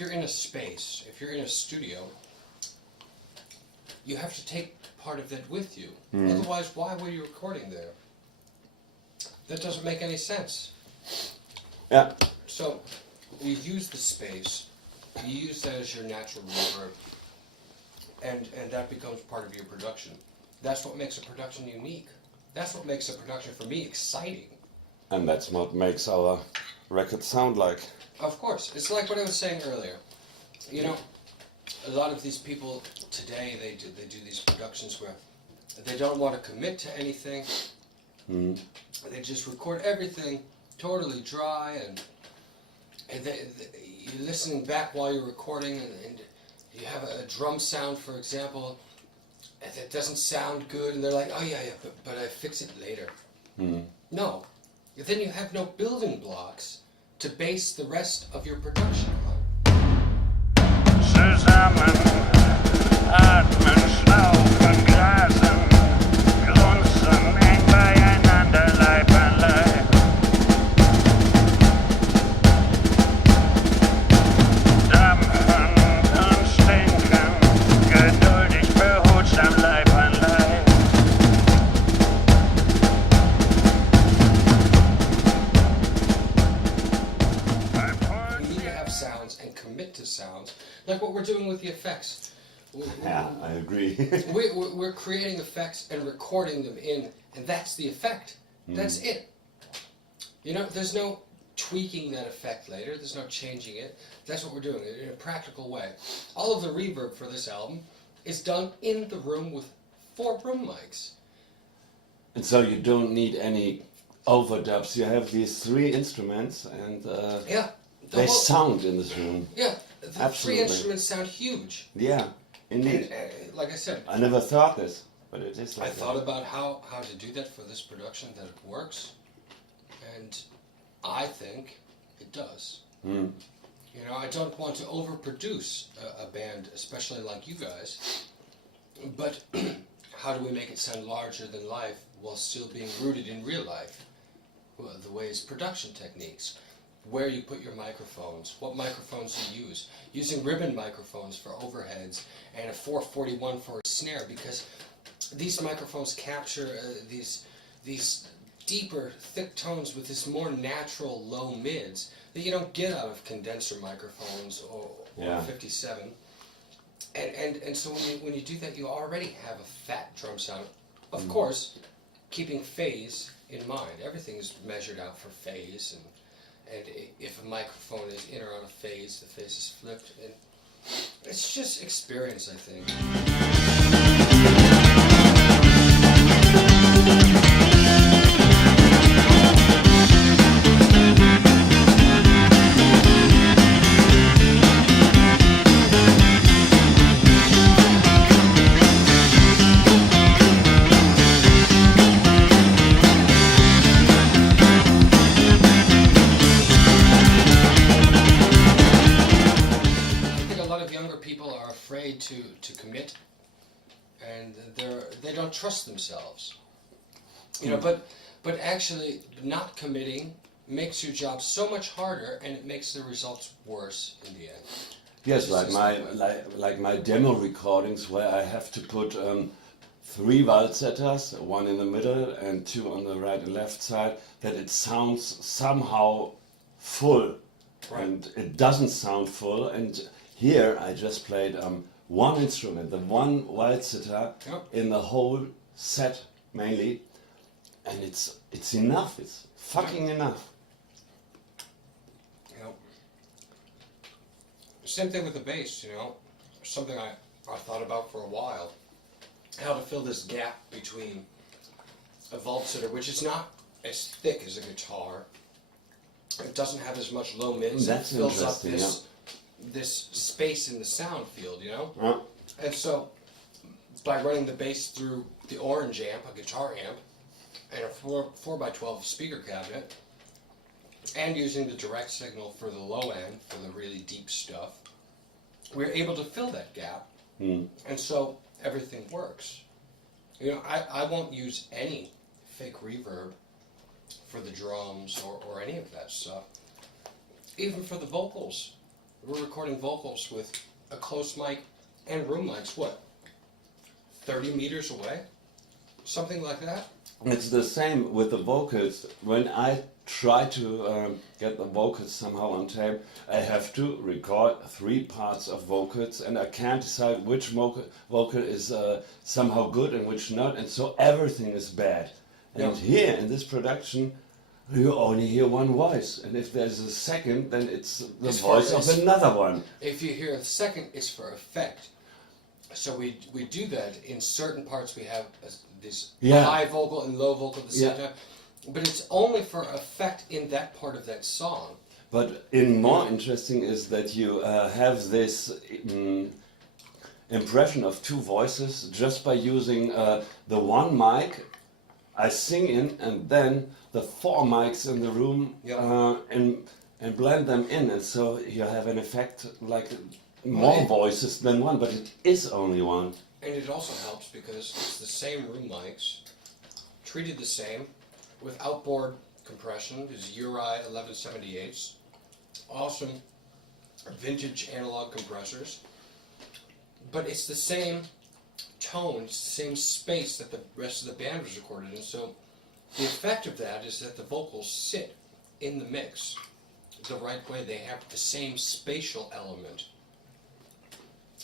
you're in a space, if you're in a studio, you have to take part of that with you. Otherwise, why were you recording there? That doesn't make any sense. Yeah. So, you use the space, you use that as your natural reverb, and that becomes part of your production. That's what makes a production unique. That's what makes a production, for me, exciting. And that's what makes our record sound like. Of course. It's like what I was saying earlier. You know, a lot of these people today, they do these productions where they don't want to commit to anything. They just record everything totally dry, and you're listening back while you're recording, and you have a drum sound, for example, and it doesn't sound good, and they're like, oh yeah, but I fix it later. No. Then you have no building blocks to base the rest of your production on. Zusammen atmen, schnaufen, grasen, grunzen, eng beieinander, Leib an Leib. Dampfen und stinken, geduldig, behutsam, Leib an Leib. You need to have sounds and commit to sounds, like what we're doing with the effects. Yeah, I agree. We're creating effects and recording them in, and that's the effect. That's it. You know, there's no tweaking that effect later, there's no changing it. That's what we're doing in a practical way. All of the reverb for this album is done in the room with 4 room mics. And so you don't need any overdubs. You have these 3 instruments, and Yeah. they sound in this room. Yeah, the Absolutely. 3 instruments sound huge. Yeah, indeed. And, like I said, I never thought this, but it is like I that. thought about how to do that for this production, that it works, and I think it does. You know, I don't want to overproduce a band, especially like you guys, but how do we make it sound larger than life while still being rooted in real life? Well, the ways production techniques, where you put your microphones, what microphones you use, using ribbon microphones for overheads and a 441 for a snare, because these microphones capture these deeper, thick tones with this more natural low mids that you don't get out of condenser microphones or Yeah. 57. And so when you do that, you already have a fat drum sound. Of course, keeping phase in mind. Everything is measured out for phase, and if a microphone is in or out of phase, the phase is flipped. And it's just experience, I think. To commit, and they don't trust themselves, you know. But actually, not committing makes your job so much harder, and it makes the results worse in the end. Yes, like my demo recordings, where I have to put 3 Walzetters, 1 in the middle and 2 on the right and left side, that it sounds somehow full, Right. and it doesn't sound full. And here I just played 1 instrument, the 1 Walzetter in the whole set mainly, and it's enough. It's fucking enough. You know, same thing with the bass. You know, something I thought about for a while, how to fill this gap between a Walzetter, which is not as thick as a guitar. It doesn't have as much low mids. That's it fills up interesting, this space in the sound field, you know? Yeah. And so, by running the bass through the orange amp, a guitar amp, and a 4x12 speaker cabinet, and using the direct signal for the low end, for the really deep stuff, we're able to fill that gap. And so, everything works. You know, I won't use any fake reverb for the drums or any of that stuff. Even for the vocals. we're recording vocals with a close mic and room mics, what, 30 meters away? Something like that? It's the same with the vocals. When I try to get the vocals somehow on tape, I have to record 3 parts of vocals, and I can't decide which vocal is somehow good and which not, and so everything is bad. And here in this production, you only hear one voice, and if there's a second, then it's the voice of another one. If you hear a second, it's for effect. So we do that in certain parts. We have this high vocal and low vocal at the same time, but it's only for effect in that part of that song. But more interesting is that you have this impression of 2 voices just by using the one mic I sing in, and then the 4 mics in the room, and blend them in, and so you have an effect like more voices than one, but it is only one. And it also helps because it's the same room mics, treated the same, with outboard compression, is URI 1178s, awesome vintage analog compressors, but it's the same tone, it's the same space that the rest of the band was recorded in, so the effect of that is that the vocals sit in the mix the right way. They have the same spatial element.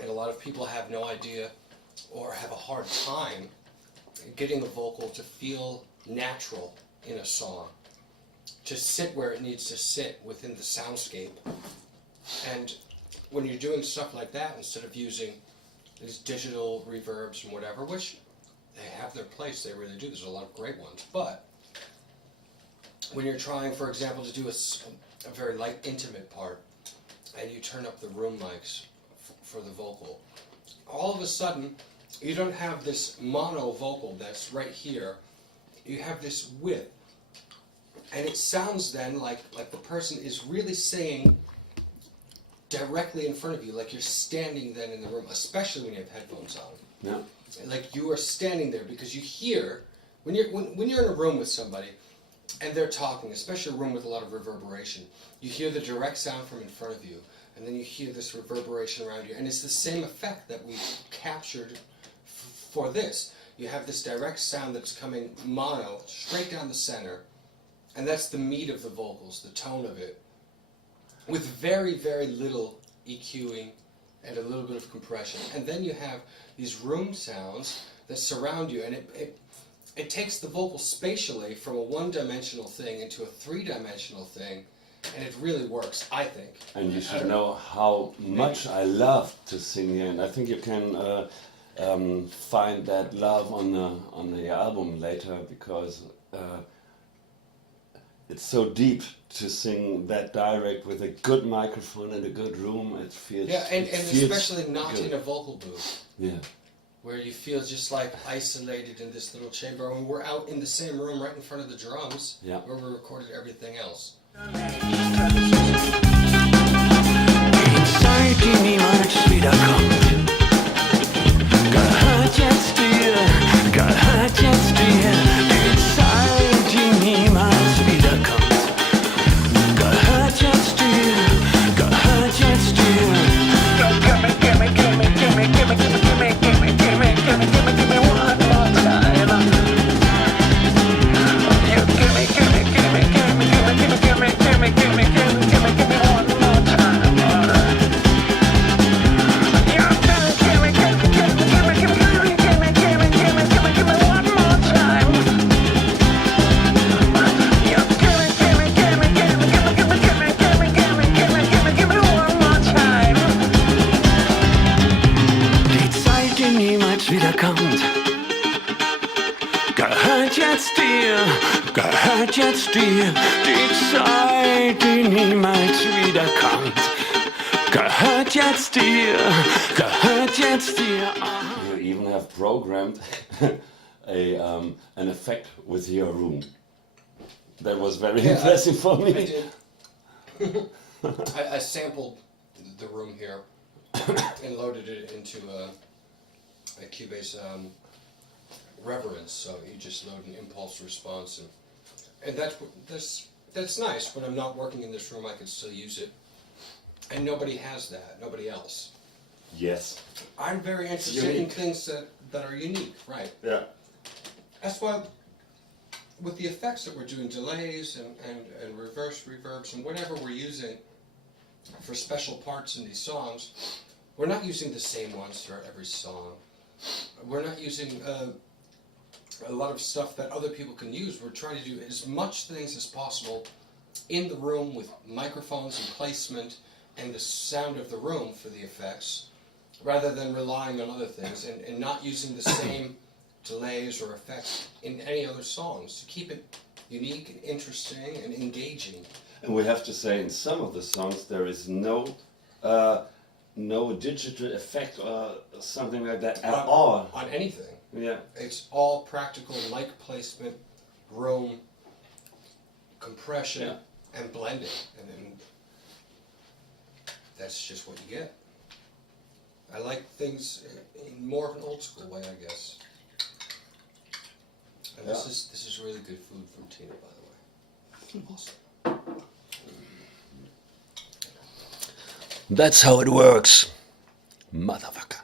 And a lot of people have no idea or have a hard time getting the vocal to feel natural in a song, to sit where it needs to sit within the soundscape. And when you're doing stuff like that, instead of using these digital reverbs and whatever, which they have their place, they really do, there's a lot of great ones, but when you're trying, for example, to do a very light, intimate part, and you turn up the room mics for the vocal, all of a sudden, you don't have this mono vocal that's right here, you have this width, and it sounds then like the person is really saying directly in front of you, like you're standing then in the room, especially when you have headphones on. Yeah. Like you are standing there because you hear, when you're in a room with somebody and they're talking, especially a room with a lot of reverberation, you hear the direct sound from in front of you, and then you hear this reverberation around you, and it's the same effect that we captured for this. You have this direct sound that's coming mono, straight down the center, and that's the meat of the vocals, the tone of it, with very, very little EQing and a little bit of compression. And then you have these room sounds that surround you, and it takes the vocal spatially from a one-dimensional thing into a three-dimensional thing, and it really works, I think. And you should know how much I love to sing here, and I think you can find that love on the album later, because it's so deep to sing that direct with a good microphone and a good room. It feels and feels especially not good. in a vocal booth. Yeah. Where you feel just like isolated in this little chamber. I mean, we're out in the same room right in front of the drums, where we recorded everything else. Jetzt die Zeit, die niemals wiederkommt. Gehört jetzt dir, gehört jetzt dir. You even have programmed an effect with your room. That was very impressive for me. I did. I sampled the room here and loaded it into a Cubase reverence. So you just load an impulse response, and that's nice. When I'm not working in this room, I can still use it And nobody has that, nobody else. Yes. I'm very interested in Unique. things that are unique, right? Yeah. That's why with the effects that we're doing, delays and reverse reverbs and whatever we're using for special parts in these songs, we're not using the same ones for every song. We're not using a lot of stuff that other people can use. We're trying to do as much things as possible in the room with microphones and placement and the sound of the room for the effects, rather than relying on other things and not using the same delays or effects in any other songs to keep it unique and interesting and engaging. And we have to say, in some of the songs there is no digital effect or something like that at all. On anything. Yeah. It's all practical mic placement, room, compression, and blending. And then that's just what you get. I like things in more of an old school way, I guess. And this is really good food from Tina, by the way. Awesome. That's how it works, motherfucker.